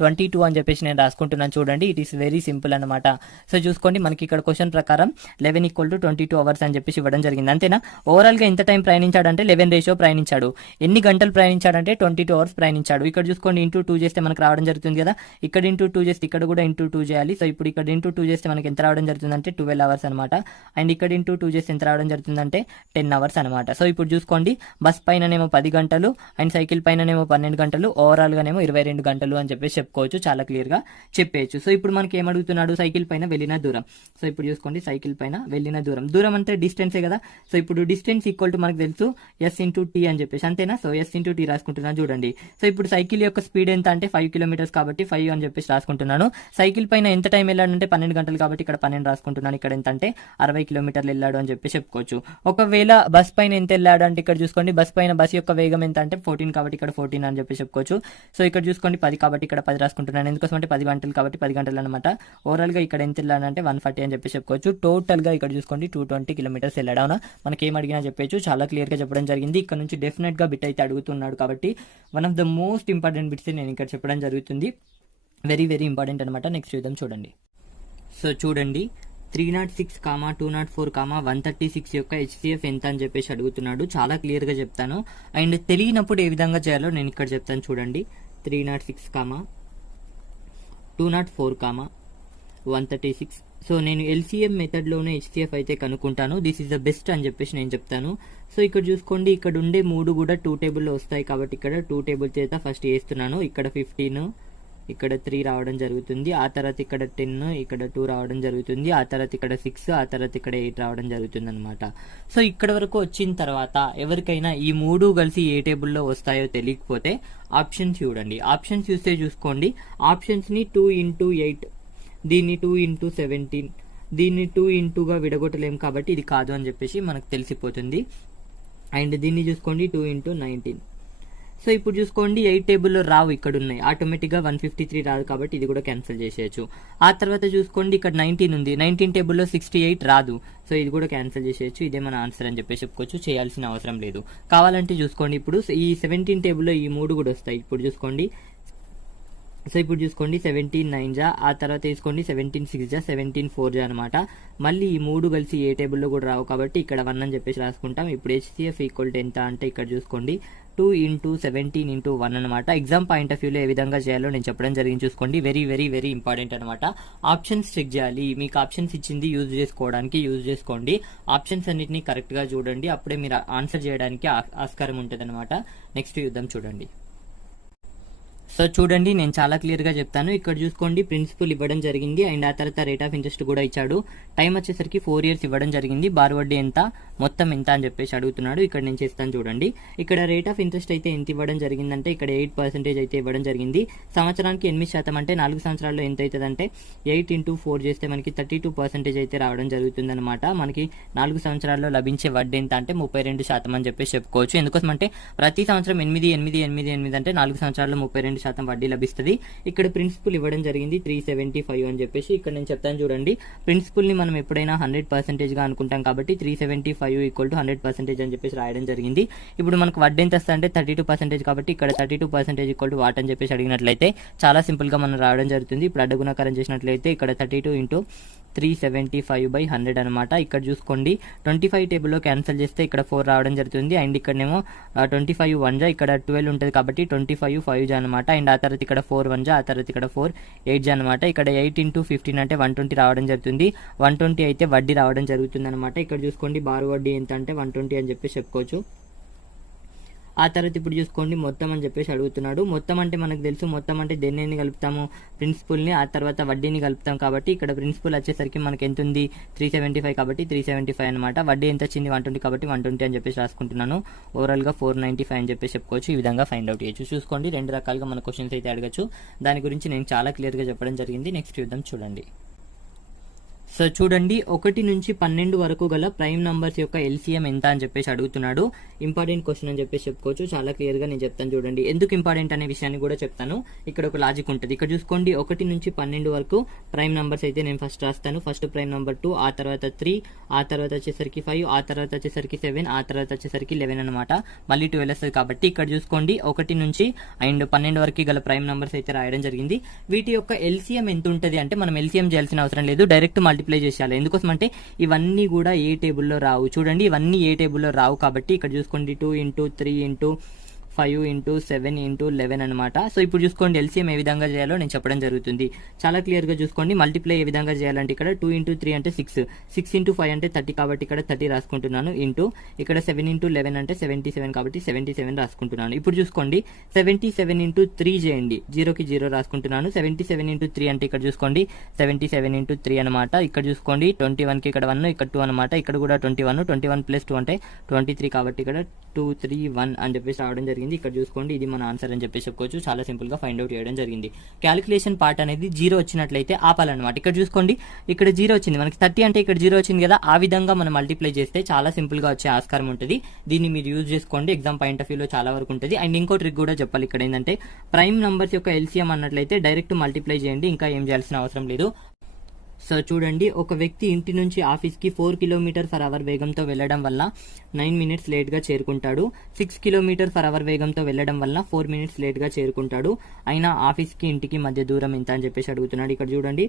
22 అని చెప్పేసి నేను రాసుకుంటున్నాను చూడండి. ఇట్ ఈస్ వెరీ సింపుల్ అనమాట. సో చూసుకోండి మనకి ఇక్కడ క్వశ్చన్ ప్రకారం 11 = 22 అవర్స్ అని చెప్పేసి ఇవ్వడం జరిగింది. అంతేనా? ఓవరాల్ గా ఎంత టైం ప్రయాణించాడు అంటే 11 రేషియో ప్రయాణించాడు. ఎన్ని గంటలు ప్రయాణించాడంటే 22 అవర్స్ ప్రయాణించాడు. ఇక్కడ చూసుకోండి ఇంటూ 2 చేస్తే మనకు రావడం జరుగుతుంది కదా, ఇక్కడ ఇంటూ 2 చేస్తే ఇక్కడ కూడా ఇంటూ 2 చేయాలి. సో ఇప్పుడు ఇక్కడ ఇంటూ 2 చేస్తే మనకి ఎంత రావడం జరుగుతుంది అంటే 12 అవర్స్ అనమాట. అండ్ ఇక్కడ ఇంటూ 2 చేసి ఎంత రావడం జరుగుతుందంటే 10 అవర్స్ అనమాట. సో ఇప్పుడు చూసుకోండి, బస్ పైననేమో 10 గంటలు అండ్ సైకిల్ పైననేమో 12 గంటలు, ఓవరాల్గానేమో 22 గంటలు అని చెప్పేసి చెప్పుకోవచ్చు, చాలా క్లియర్గా చెప్పేయచ్చు. సో ఇప్పుడు మనకి ఏమడుగుతున్నాడు, సైకిల్ పైన వెళ్ళిన దూరం. సో ఇప్పుడు చూసుకోండి, సైకిల్ పైన వెళ్ళిన దూరం అంటే డిస్టెన్సే కదా. సో ఇప్పుడు డిస్టెన్స్ ఈక్వల్ టు మనకు తెలుసు ఎస్ ఇంటూ టీ అని చెప్పేసి, అంతేనా. సో ఎస్ ఇంటూ టీ రాసుకుంటున్నాను చూడండి. సో ఇప్పుడు సైకిల్ యొక్క స్పీడ్ ఎంత అంటే 5 కిలోమీటర్స్ కాబట్టి 5 అని చెప్పేసి రాసుకుంటున్నాను. సైకిల్ పైన ఎంత టైం వెళ్ళాడంటే 12 గంటలు కాబట్టి ఇక్కడ 12 రాసుకుంటున్నాను. ఇక్కడ ఎంత అంటే 60 కిలోమీటర్లు వెళ్ళాడు అని చెప్పి చెప్పుకోవచ్చు. ఒకవేళ బస్ పైన ఎంత వెళ్ళాడు అంటే ఇక్కడ చూసుకోండి, బస్ యొక్క వేగం ఎంత అంటే 14 కాబట్టి ఇక్కడ 14 అని చెప్పి చెప్పుకోవచ్చు. సో ఇక్కడ చూసుకోండి 10 కాబట్టి ఇక్కడ 10 రాసుకుంటున్నాను. ఎందుకోసం అంటే 10 గంటలు కాబట్టి 10 గంటలు అనమాట. ఓవరాల్ గా ఇక్కడ ఎంత వెళ్ళాడంటే 140 అని చెప్పి చెప్పుకోవచ్చు. టోటల్ గా ఇక్కడ చూసుకోండి 220 కిలోమీటర్స్ వెళ్ళాడు. అవునా, మనకి ఏం అడిగినా చెప్పచ్చు, చాలా క్లియర్ గా చెప్పడం జరిగింది. ఇక్కడ నుంచి డెఫినెట్ గా బిట్ అయితే అడుగుతున్నాడు కాబట్టి one of the most important bits నేను ఇక్కడ చెప్పడం జరుగుతుంది. వెరీ వెరీ ఇంపార్టెంట్ అనమాట. నెక్స్ట్ చూద్దాం చూడండి. సో చూడండి, 306, 204, 136 యొక్క HCF ఎంత అని చెప్పేసి అడుగుతున్నాడు. చాలా క్లియర్ గా చెప్తాను అండ్ తెలియనప్పుడు ఏ విధంగా చేయాలో నేను ఇక్కడ చెప్తాను చూడండి. 306, 204, 136. సో నేను LCM మెథడ్లోనే HCF అయితే కనుక్కుంటాను. దిస్ ఈస్ ద బెస్ట్ అని చెప్పేసి నేను చెప్తాను. సో ఇక్కడ చూసుకోండి, ఇక్కడ ఉండే 3 కూడా 2 టేబుల్లో వస్తాయి కాబట్టి ఇక్కడ 2 టేబుల్ చేత ఫస్ట్ వేస్తున్నాను. ఇక్కడ 15, ఇక్కడ 3 రావడం జరుగుతుంది. ఆ తర్వాత ఇక్కడ 10, ఇక్కడ 2 రావడం జరుగుతుంది. ఆ తర్వాత ఇక్కడ 6, ఆ తర్వాత ఇక్కడ 8 రావడం జరుగుతుంది అనమాట. సో ఇక్కడ వరకు వచ్చిన తర్వాత ఎవరికైనా ఈ 3 కలిసి ఏ టేబుల్లో వస్తాయో తెలియకపోతే ఆప్షన్స్ చూడండి. ఆప్షన్స్ చూస్తే చూసుకోండి, ఆప్షన్స్ని 2 into 8, దీన్ని 2 into 17, దీన్ని 2 ఇంటూగా విడగొట్టలేం కాబట్టి ఇది కాదు అని చెప్పేసి మనకు తెలిసిపోతుంది. అండ్ దీన్ని చూసుకోండి 2 into 19. సో ఇప్పుడు చూసుకోండి 8 టేబుల్లో రావు, ఇక్కడ ఉన్నాయి. ఆటోమేటిక్గా 153 రాదు కాబట్టి ఇది కూడా క్యాన్సిల్ చేసేయచ్చు. ఆ తర్వాత చూసుకోండి ఇక్కడ 19 ఉంది, 19 టేబుల్లో 68 రాదు. సో ఇది కూడా క్యాన్సిల్ చేసేయచ్చు. ఇదే మన ఆన్సర్ అని చెప్పేసి చెప్పుకోవచ్చు, చేయాల్సిన అవసరం లేదు. కావాలంటే చూసుకోండి, ఇప్పుడు ఈ 17 టేబుల్లో ఈ 3 కూడా వస్తాయి. ఇప్పుడు చూసుకోండి, సో ఇప్పుడు చూసుకోండి 17 9 జా, ఆ తర్వాత తీసుకోండి 17 6 జా, 17 4 జా అనమాట. మళ్ళీ ఈ 3 కలిసి ఏ టేబుల్లో కూడా రావు కాబట్టి ఇక్కడ 1 అని చెప్పేసి రాసుకుంటాం. ఇప్పుడు HCF ఈక్వల్ టు ఎంత అంటే ఇక్కడ చూసుకోండి 2 into 17 into 1 అనమాట. ఎగ్జామ్ పాయింట్ ఆఫ్ వ్యూలో ఏ విధంగా చేయాలో నేను చెప్పడం జరిగింది. చూసుకోండి, వెరీ వెరీ వెరీ ఇంపార్టెంట్ అనమాట. ఆప్షన్స్ చెక్ చేయాలి. మీకు ఆప్షన్స్ ఇచ్చింది యూజ్ చేసుకోవడానికి యూజ్ చేసుకోండి. ఆప్షన్స్ అన్నిటిని కరెక్ట్గా చూడండి, అప్పుడే మీరు ఆన్సర్ చేయడానికి ఆస్కారం ఉంటుంది అనమాట. నెక్స్ట్ యుద్ధం చూడండి. సో చూడండి, నేను చాలా క్లియర్గా చెప్తాను. ఇక్కడ చూసుకోండి, ప్రిన్సిపల్ ఇవ్వడం జరిగింది అండ్ ఆ తర్వాత రేట్ ఆఫ్ ఇంట్రెస్ట్ కూడా ఇచ్చాడు. టైం వచ్చేసరికి 4 years ఇవ్వడం జరిగింది. బార్ వడ్డీ ఎంత, మొత్తం ఎంత అని చెప్పేసి అడుగుతున్నాడు. ఇక్కడ నేను చేస్తాను చూడండి. ఇక్కడ రేట్ ఆఫ్ ఇంట్రెస్ట్ అయితే ఎంత ఇవ్వడం జరిగిందంటే ఇక్కడ 8% అయితే ఇవ్వడం జరిగింది. సంవత్సరానికి 8% అంటే 4 సంవత్సరాల్లో ఎంత అవుతుందంటే 8 into 4 చేస్తే మనకి 32% అయితే రావడం జరుగుతుంది అనమాట. మనకి 4 సంవత్సరాల్లో లభించే వడ్డీ ఎంత అంటే 32% అని చెప్పేసి చెప్పుకోవచ్చు. ఎందుకోసం అంటే ప్రతి సంవత్సరం 8 8 8 8 అంటే 4 సంవత్సరాల్లో 32% వడ్డీ లభిస్తుంది. ఇక్కడ ప్రిన్సిపల్ ఇవ్వడం జరిగింది 375 అని చెప్పేసి. ఇక్కడ నేను చెప్తాను చూడండి, ప్రిన్సిపల్ ని మనం ఎప్పుడైనా 100% గా అనుకుంటాం కాబట్టి 375 ఈక్వల్ టు 100% అని చెప్పేసి రాయడం జరిగింది. ఇప్పుడు మనకు వడ్డీ ఎంత వస్తుంది అంటే 32% కాబట్టి ఇక్కడ 32% ఈక్వల్ టు వాట్ అని చెప్పేసి అడిగినట్లయితే చాలా సింపుల్ గా మనం రాయడం జరుగుతుంది. ఇప్పుడు అడ్డగుణాకారం చేసినట్లయితే ఇక్కడ 32 into 375/100 అనమాట. ఇక్కడ చూసుకోండి 25 టేబుల్లో క్యాన్సిల్ చేస్తే ఇక్కడ 4 రావడం జరుగుతుంది. అండ్ ఇక్కడనేమో 25 1 జా, ఇక్కడ 12 ఉంటుంది కాబట్టి 25 5 జా అనమాట. అండ్ ఆ తర్వాత ఇక్కడ 4 1 జా, ఆ తర్వాత ఇక్కడ 4 8 జా అనమాట. ఇక్కడ 8 into 15 అంటే 120 రావడం జరుగుతుంది. 120 అయితే వడ్డీ రావడం జరుగుతుంది అనమాట. ఇక్కడ చూసుకోండి బారు వడ్డీ ఎంత అంటే 120 అని చెప్పేసి చెప్పుకోవచ్చు. ఆ తర్వాత ఇప్పుడు చూసుకోండి మొత్తం అని చెప్పేసి అడుగుతున్నాడు. మొత్తం అంటే మనకు తెలుసు, మొత్తం అంటే దేన్ని కలుపుతాము, ప్రిన్సిపల్ని, ఆ తర్వాత వడ్డీని కలుపుతాం కాబట్టి ఇక్కడ ప్రిన్సిపల్ వచ్చేసరికి మనకి ఎంత ఉంది 375 కాబట్టి 375 అనమాట. వడ్డీ ఎంత వచ్చింది 120 కాబట్టి 120 అని చెప్పేసి రాసుకుంటున్నాను. ఓవరాల్గా 495 అని చెప్పేసి చెప్పుకోవచ్చు. ఈ విధంగా ఫైండ్ అవుట్ చేయొచ్చు. చూసుకోండి 2 రకాలుగా మన క్వశ్చన్స్ అయితే అడగచ్చు. దాని గురించి నేను చాలా క్లియర్గా చెప్పడం జరిగింది. నెక్స్ట్ చూద్దాం చూడండి. సో చూడండి 1 నుంచి 12 వరకు గల ప్రైమ్ నంబర్స్ యొక్క LCM ఎంత అని చెప్పేసి అడుగుతున్నాడు. ఇంపార్టెంట్ క్వశ్చన్ అని చెప్పేసి చెప్పుకోవచ్చు. చాలా క్లియర్ గా నేను చెప్తాను చూడండి. ఎందుకు ఇంపార్టెంట్ అనే విషయాన్ని కూడా చెప్తాను. ఇక్కడ ఒక లాజిక్ ఉంటుంది. ఇక్కడ చూసుకోండి 1 నుంచి 12 వరకు ప్రైమ్ నంబర్స్ అయితే నేను ఫస్ట్ రాస్తాను. ఫస్ట్ ప్రైమ్ నంబర్ 2, ఆ తర్వాత 3, ఆ తర్వాత వచ్చేసరికి 5, ఆ తర్వాత వచ్చేసరికి 7, ఆ తర్వాత వచ్చేసరికి 11 అనమాట. మళ్ళీ 12 వస్తుంది కాబట్టి ఇక్కడ చూసుకోండి 1 నుంచి అండ్ 12 వరకు గల ప్రైమ్ నంబర్స్ అయితే రాయడం జరిగింది. వీటి యొక్క LCM ఎంత ఉంటుంది అంటే మనం LCM చేయాల్సిన అవసరం లేదు, డైరెక్ట్ మల్టిప్లై చేసేయాలి. ఎందుకోసం అంటే ఇవన్నీ కూడా ఏ టేబుల్లో రావు. చూడండి ఇవన్నీ ఏ టేబుల్లో రావు కాబట్టి ఇక్కడ చూసుకోండి 2 into 3 into 5 ఇంటూ 7 ఇంటూ 11 అనమాట. సో ఇప్పుడు చూసుకోండి ఎల్సిఎం ఏ విధంగా చేయాలో నేను చెప్పడం జరుగుతుంది. చాలా క్లియర్గా చూసుకోండి. మల్టిప్లై ఏ విధంగా చేయాలంటే ఇక్కడ 2 ఇంటూ 3 అంటే 6 ఇంటూ 5 అంటే 30 కాబట్టి ఇక్కడ 30 రాసుకుంటున్నాను. ఇంటూ ఇక్కడ 7 ఇంటూ 11 అంటే 77 కాబట్టి 77 రాసుకుంటున్నాను. ఇప్పుడు చూసుకోండి 77 ఇంటూ 3 చేయండి. 0కి 0 రాసుకుంటున్నాను. 77 ఇంటూ 3 అంటే ఇక్కడ చూసుకోండి 77 ఇంటూ 3 అనమాట. ఇక్కడ చూసుకోండి 21కి ఇక్కడ 1 ఇక్కడ 2 అనమాట. ఇక్కడ కూడా 21 ప్లస్ 2 అంటే 23 కాబట్టి ఇక్కడ 2 3 1 అని చెప్పేసి రావడం జరిగింది. ఇక్కడ చూసుకోండి ఇది మన ఆన్సర్ అని చెప్పేసి చెప్పుకోవచ్చు. చాలా సింపుల్ గా ఫైండ్ అవుట్ చేయడం జరిగింది. క్యాలిక్యులేషన్ పార్ట్ అనేది 0 వచ్చినట్లయితే ఆపాలన్నమాట. ఇక్కడ చూసుకోండి ఇక్కడ 0 వచ్చింది, మనకి 30 అంటే ఇక్కడ 0 వచ్చింది కదా, ఆ విధంగా మనం మల్టిప్లై చేస్తే చాలా సింపుల్ గా వచ్చే ఆస్కారం ఉంటుంది. దీన్ని మీరు యూజ్ చేసుకోండి, ఎగ్జామ్ పాయింట్ ఆఫ్ వ్యూలో చాలా వరకు ఉంటుంది. అండ్ ఇంకో ట్రిక్ కూడా చెప్పాలి. ఇక్కడ ఏంటంటే ప్రైమ్ నంబర్స్ యొక్క ఎల్సిఎం అన్నట్లయితే డైరెక్ట్ మల్టిప్లై చేయండి, ఇంకా ఏం చేయాల్సిన అవసరం లేదు. సో చూడండి, ఒక వ్యక్తి ఇంటి నుంచి ఆఫీస్కి 4 km/h వేగంతో వెళ్లడం వల్ల 9 minutes లేట్గా చేరుకుంటాడు. 6 km/h వేగంతో వెళ్లడం వల్ల 4 minutes లేట్గా చేరుకుంటాడు. అయినా ఆఫీస్కి ఇంటికి మధ్య దూరం ఎంత అని చెప్పేసి అడుగుతున్నాడు. ఇక్కడ చూడండి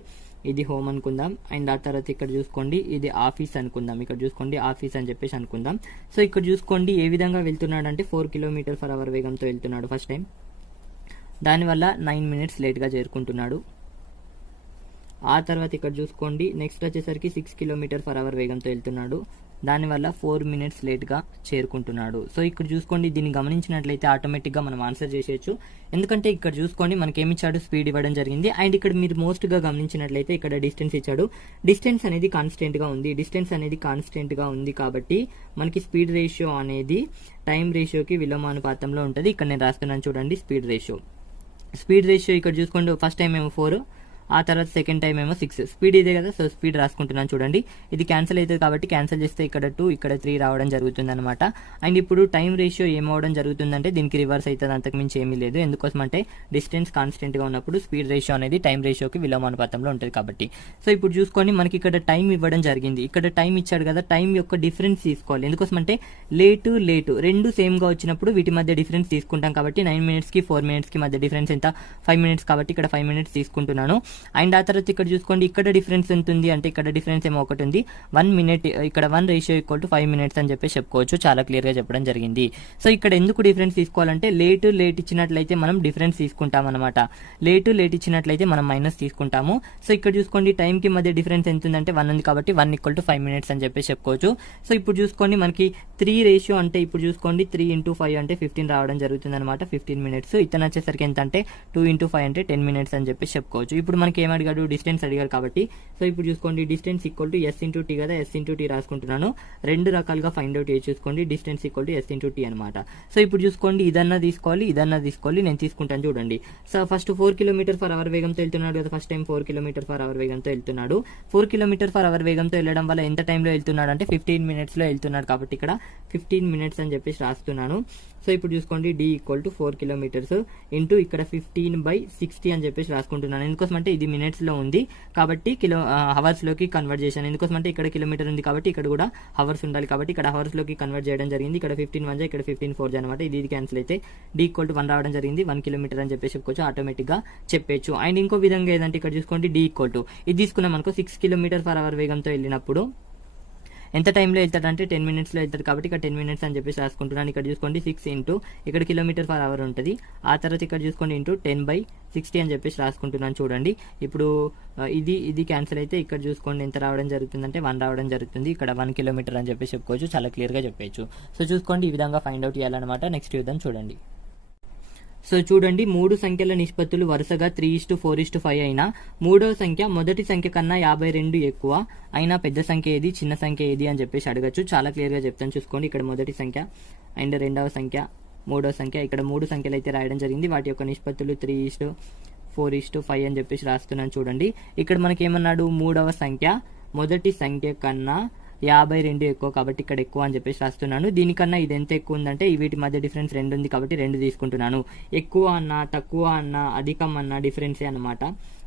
ఇది హోమ్ అనుకుందాం. అండ్ ఆ తర్వాత ఇక్కడ చూసుకోండి ఇది ఆఫీస్ అనుకుందాం. ఇక్కడ చూసుకోండి ఆఫీస్ అని చెప్పేసి అనుకుందాం. సో ఇక్కడ చూసుకోండి ఏ విధంగా వెళ్తున్నాడు అంటే 4 km/h వేగంతో వెళ్తున్నాడు ఫస్ట్ టైం. దానివల్ల 9 minutes లేట్గా చేరుకుంటున్నాడు. ఆ తర్వాత ఇక్కడ చూసుకోండి నెక్స్ట్ వచ్చేసరికి 6 km/h వేగంతో వెళ్తున్నాడు. దానివల్ల 4 minutes లేట్గా చేరుకుంటున్నాడు. సో ఇక్కడ చూసుకోండి దీన్ని గమనించినట్లయితే ఆటోమేటిక్గా మనం ఆన్సర్ చేసేయచ్చు. ఎందుకంటే ఇక్కడ చూసుకోండి మనకి ఏమి ఇచ్చాడు, స్పీడ్ ఇవ్వడం జరిగింది. అండ్ ఇక్కడ మీరు మోస్ట్గా గమనించినట్లయితే ఇక్కడ డిస్టెన్స్ ఇచ్చాడు. డిస్టెన్స్ అనేది కాన్స్టెంట్గా ఉంది కాబట్టి మనకి స్పీడ్ రేషియో అనేది టైం రేషియోకి విలోమానుపాతంలో ఉంటుంది. ఇక్కడ నేను రాస్తున్నాను చూడండి స్పీడ్ రేషియో ఇక్కడ చూసుకోండి ఫస్ట్ టైం ఏమో 4, ఆ తర్వాత సెకండ్ టైం ఏమో 6. స్పీడ్ ఇదే కదా, సో స్పీడ్ రాసుకుంటున్నాను చూడండి. ఇది క్యాన్సిల్ అవుతుంది కాబట్టి క్యాన్సిల్ చేస్తే ఇక్కడ 2 ఇక్కడ 3 రావడం జరుగుతుంది అనమాట. అండ్ ఇప్పుడు టైం రేషియో ఏమవడం జరుగుతుందంటే దీనికి రివర్స్ అవుతుంది, అంతకుమించి ఏమీ లేదు. ఎందుకోసం అంటే డిస్టెన్స్ కాన్స్టెంట్గా ఉన్నప్పుడు స్పీడ్ రేషియో అనేది టైం రేషియోకి విలోమానుపాతంలో ఉంటుంది కాబట్టి. సో ఇప్పుడు చూసుకోండి మనకి ఇక్కడ టైం ఇవ్వడం జరిగింది. ఇక్కడ టైం ఇచ్చాడు కదా, టైం యొక్క డిఫరెన్స్ తీసుకోవాలి. ఎందుకోసం అంటే లేటు రెండు సేమ్గా వచ్చినప్పుడు వీటి మధ్య డిఫరెన్స్ తీసుకుంటాం కాబట్టి 9 minutesకి 4 minutesకి మధ్య డిఫరెన్స్ ఎంత 5 minutes కాబట్టి ఇక్కడ 5 minutes తీసుకుంటున్నాను. అండ్ ఆ తర్వాత ఇక్కడ చూసుకోండి ఇక్కడ డిఫరెన్స్ ఎంత ఉంది అంటే ఇక్కడ డిఫరెన్స్ ఏమో ఒకటి ఉంది 1 minute. ఇక్కడ 1 రేషియో ఈక్వల్ టు 5 minutes అని చెప్పి చెప్పుకోవచ్చు. చాలా క్లియర్గా చెప్పడం జరిగింది. సో ఇక్కడ ఎందుకు డిఫరెన్స్ తీసుకోవాలంటే లేట్ ఇచ్చినట్లయితే మనం డిఫరెన్స్ తీసుకుంటాం అనమాట. లేట్ ఇచ్చినట్లయితే మనం మైనస్ తీసుకుంటాము. సో ఇక్కడ చూసుకోండి టైంకి మధ్య డిఫరెన్స్ ఎంత ఉందంటే 1 ఉంది కాబట్టి 1 = 5 minutes అని చెప్పి చెప్పుకోవచ్చు. సో ఇప్పుడు చూసుకోండి మనకి 3 రేషియో అంటే ఇప్పుడు చూసుకోండి 3 × 5 అంటే 15 రావడం జరుగుతుంది అనమాట. 15 minutes. ఇతను వచ్చేసరికి ఎంత అంటే 2 × 5 అంటే 10 minutes అని చెప్పి చెప్పుకోవచ్చు. ఇప్పుడు మనకి ఏం అడిగాడు, డిస్టెన్స్ అడిగారు కాబట్టి సో ఇప్పుడు చూసుకోండి distance equal to S × T కదా, S × T రాసుకుంటున్నాను. రెండు రకాలుగా ఫైండ్ అవుట్ చేసి చూసుకోండి. Distance equal to S × T అనమాట. సో ఇప్పుడు చూసుకోండి ఇదన్నా తీసుకోవాలి నేను తీసుకుంటాను చూడండి. సో ఫస్ట్ 4 km/h వేగంతో వెళ్తున్నాడు కదా, ఫస్ట్ టైం 4 km/h వేగంతో వెళ్తున్నాడు. 4 km/h వేగంతో వెళ్ళడం వల్ల ఎంత టైంలో వెళ్తున్నాడు అంటే 15 minutesలో వెళ్తున్నాడు కాబట్టి ఇక్కడ 15 minutes అని చెప్పేసి రాస్తున్నాను. సో ఇప్పుడు చూసుకోండి D = 4 km ఇంటూ ఇక్కడ 15/60 అని చెప్పేసి రాసుకుంటున్నాను. ఎందుకోసం అంటే ఇది మినిట్స్లో ఉంది కాబట్టి హవర్స్లోకి కన్వర్ట్ చేశాను. ఎందుకోసం అంటే ఇక్కడ కిలోమీటర్ ఉంది కాబట్టి ఇక్కడ కూడా హవర్స్ ఉండాలి కాబట్టి ఇక్కడ హవర్స్లోకి కన్వర్ట్ చేయడం జరిగింది. ఇక్కడ 15 ఇక్కడ 15 అనమాట. ఇది క్యాన్సిల్ అయితే D = 1 రావడం జరిగింది. 1 kilometer అని చెప్పేసి చెప్పుకోవచ్చు, ఆటోమేటిక్గా చెప్పేచ్చు. అండ్ ఇంకో విధంగా ఏదంటే ఇక్కడ చూసుకోండి D = ఇది తీసుకున్నాం అనుకో 6 km/h వేగంతో వెళ్ళినప్పుడు ఎంత టైంలో వెళ్తాడంటే 10 minutesలో వెళ్తాడు కాబట్టి ఇక్కడ 10 minutes అని చెప్పేసి రాసుకుంటున్నాను. ఇక్కడ చూసుకోండి 6 ఇంటూ ఇక్కడ km/h ఉంటుంది. ఆ తర్వాత ఇక్కడ చూసుకోండి ఇంటూ 10/60 అని చెప్పేసి రాసుకుంటున్నాను చూడండి. ఇప్పుడు ఇది క్యాన్సిల్ అయితే ఇక్కడ చూసుకోండి ఎంత రావడం జరుగుతుందంటే 1 రావడం జరుగుతుంది. ఇక్కడ 1 kilometer అని చెప్పేసి చెప్పుకోవచ్చు, చాలా క్లియర్గా చెప్పచ్చు. సో చూసుకోండి ఈ విధంగా ఫైండ్ అవుట్ చేయాలన్నమాట. నెక్స్ట్ చూద్దాం చూడండి. సో చూడండి 3 సంఖ్యల నిష్పత్తులు వరుసగా 3:4:5 అయినా మూడవ సంఖ్య మొదటి సంఖ్య కన్నా 52 ఎక్కువ అయినా పెద్ద సంఖ్య ఏది, చిన్న సంఖ్య ఏది అని చెప్పేసి అడగచ్చు. చాలా క్లియర్గా చెప్తాను చూసుకోండి. ఇక్కడ మొదటి సంఖ్య అండ్ రెండవ సంఖ్య మూడవ సంఖ్య, ఇక్కడ 3 సంఖ్యలు అయితే రాయడం జరిగింది. వాటి యొక్క నిష్పత్తులు 3:4:5 అని చెప్పేసి రాస్తున్నాను చూడండి. ఇక్కడ మనకి ఏమన్నాడు, మూడవ సంఖ్య మొదటి సంఖ్య కన్నా 52 ఎక్కువ కాబట్టి ఇక్కడ ఎక్కువ అని చెప్పేసి రాస్తున్నాను. దీనికన్నా ఇది ఎంత ఎక్కువ ఉందంటే వీటి మధ్య డిఫరెన్స్ 2 ఉంది కాబట్టి 2 తీసుకుంటున్నాను. ఎక్కువ అన్నా తక్కువ అన్నా అధికం అన్నా డిఫరెన్సే అనమాట.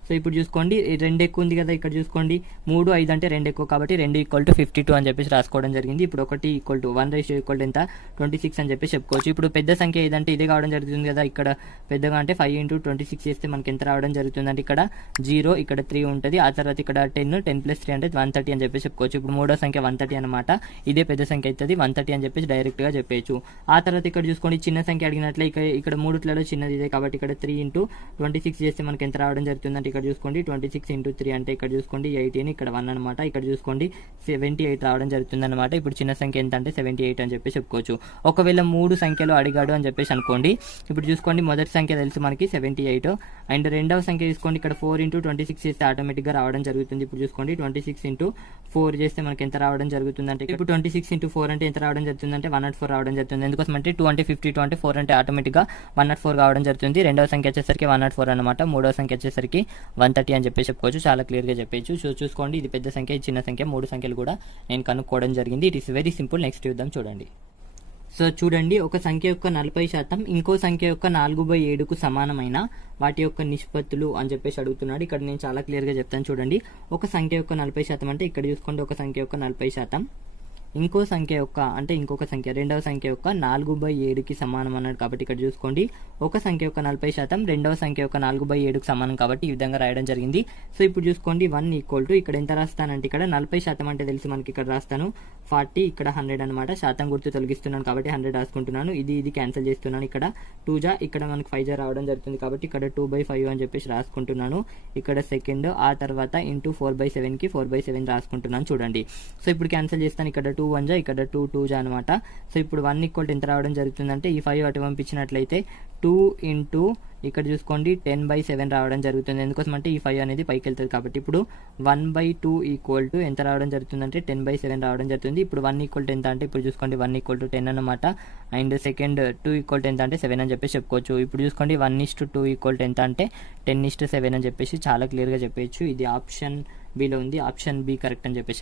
సో ఇప్పుడు చూసుకోండి 2 ఎక్కువ ఉంది కదా, ఇక్కడ చూసుకోండి 3 5 అంటే 2 ఎక్కువ కాబట్టి 2 = 52 అని చెప్పేసి రాసుకోవడం జరిగింది. ఇప్పుడు 1 ఎంత 26 అని చెప్పేసి చెప్పుకోవచ్చు. ఇప్పుడు పెద్ద సంఖ్య ఏదంటే ఇదే కావడం జరుగుతుంది కదా, ఇక్కడ పెద్దగా అంటే 5 × 26 చేస్తే మనకి ఎంత రావడం జరుగుతుంది అంటే ఇక్కడ 0 ఇక్కడ 3 ఉంటుంది, ఆ తర్వాత ఇక్కడ 10 + 3 అంటే 130 అని చెప్పేసి చెప్పుకోవచ్చు. ఇప్పుడు మూడో సంఖ్య 130 అనమాట, ఇదే పెద్ద సంఖ్య అవుతుంది 130 అని చెప్పేసి డైరెక్ట్ గా చెప్పేయచ్చు. ఆ తర్వాత ఇక్కడ చూసుకోండి చిన్న సంఖ్య అడిగినట్లే ఇక్కడ మూడుట్లలో చిన్నది ఇదే కాబట్టి ఇక్కడ 3 × 26 చేస్తే మనకి ఎంత రావడం జరుగుతుంది అంటే ఇక్కడ చూసుకోండి 26 × 3 అంటే ఇక్కడ చూసుకోండి 18, ఇక్కడ 1 అనమాట, ఇక్కడ చూసుకోండి 78 రావడం జరుగుతుంది అనమాట. ఇప్పుడు చిన్న సంఖ్య ఎంత అంటే 78 అని చెప్పేసి చెప్పుకోవచ్చు. ఒకవేళ 3 సంఖ్యలు అడిగాడు అని చెప్పేసి అనుకోండి, ఇప్పుడు చూసుకోండి మొదటి సంఖ్య తెలుసు మనకి 78 అండ్ రెండవ సంఖ్య చూసుకోండి ఇక్కడ 4 × 26 చేస్తే ఆటోమేటిక్ గా రావడం జరుగుతుంది. ఇప్పుడు చూసుకోండి 26 × 4 చేస్తే మనకి ఎంత రావడం జరుగుతుంది అంటే ఇప్పుడు 26 × 4 అంటే ఎంత రావడం జరుగుతుంది అంటే 104 రావడం జరుగుతుంది. ఎందుకోసం అంటే 2 అంటే 52 అంటే 4 అంటే ఆటోమేటిక్ గా 104 రావడం జరుగుతుంది. రెండవ సంఖ్య వచ్చేసరికి 104 అనమాట, మూడవ సంఖ్య వచ్చేసరికి 130 అని చెప్పేసి చెప్పుకోవచ్చు. చాలా క్లియర్ గా చెప్పచ్చు. సో చూసుకోండి ఇది పెద్ద సంఖ్య, ఇది చిన్న సంఖ్య, 3 సంఖ్యలు కూడా నేను కనుక్కోవడం జరిగింది. It is very simple. Next చూద్దాం చూడండి. సో చూడండి ఒక సంఖ్య యొక్క 40% ఇంకో సంఖ్య యొక్క 4/7కు సమానమైన వాటి యొక్క నిష్పత్తులు అని చెప్పేసి అడుగుతున్నాడు. ఇక్కడ నేను చాలా క్లియర్ గా చెప్తాను చూడండి. ఒక సంఖ్య యొక్క 40% అంటే ఇక్కడ చూసుకోండి ఒక సంఖ్య యొక్క 40% ఇంకో సంఖ్య యొక్క అంటే ఇంకొక సంఖ్య రెండవ సంఖ్య యొక్క 4/7కి సమానం అన్నాడు కాబట్టి ఇక్కడ చూసుకోండి ఒక సంఖ్య యొక్క 40% రెండవ సంఖ్య యొక్క 4/7కు సమానం కాబట్టి ఈ విధంగా రాయడం జరిగింది. సో ఇప్పుడు చూసుకోండి 1 = ఇక్కడ ఎంత రాస్తానంటే ఇక్కడ 40% అంటే తెలిసి మనకి ఇక్కడ రాస్తాను 40, ఇక్కడ 100 అనమాట. శాతం గుర్తు తొలగిస్తున్నాను కాబట్టి 100 రాసుకుంటున్నాను. ఇది క్యాన్సిల్ చేస్తున్నాను. ఇక్కడ 2 జా ఇక్కడ మనకి 5 జా రావడం జరుగుతుంది కాబట్టి ఇక్కడ 2/5 అని చెప్పేసి రాసుకుంటున్నాను. ఇక్కడ సెకండ్ ఆ తర్వాత ఇంటూ 4/7కి 4/7 రాసుకుంటున్నాను చూడండి. సో ఇప్పుడు క్యాన్సిల్ చేస్తాను. ఇక్కడ 2 1 జా ఇక్కడ 2 జా అనమాట. సో ఇప్పుడు 1 = ఎంత రావడం జరుగుతుందంటే ఈ 5 అటు పంపించినట్లయితే 2 × ఇక్కడ చూసుకోండి 10/7 రావడం జరుగుతుంది. ఎందుకోసం అంటే ఈ 5 అనేది పైకి వెళ్తుంది కాబట్టి ఇప్పుడు 1/2 = ఎంత రావడం జరుగుతుందంటే 10/7 రావడం జరుగుతుంది. ఇప్పుడు 1 = ఎంత అంటే ఇప్పుడు చూసుకోండి 1 = 10 అనమాట. అండ్ సెకండ్ 2 = ఎంత అంటే 7 అని చెప్పేసి చెప్పుకోవచ్చు. ఇప్పుడు చూసుకోండి 1:2 = ఎంత అంటే 10:7 అని చెప్పేసి చాలా క్లియర్ గా చెప్పేయచ్చు. ఇది ఆప్షన్ బిలో ఉంది, ఆప్షన్ బి కరెక్ట్ అని చెప్పేసి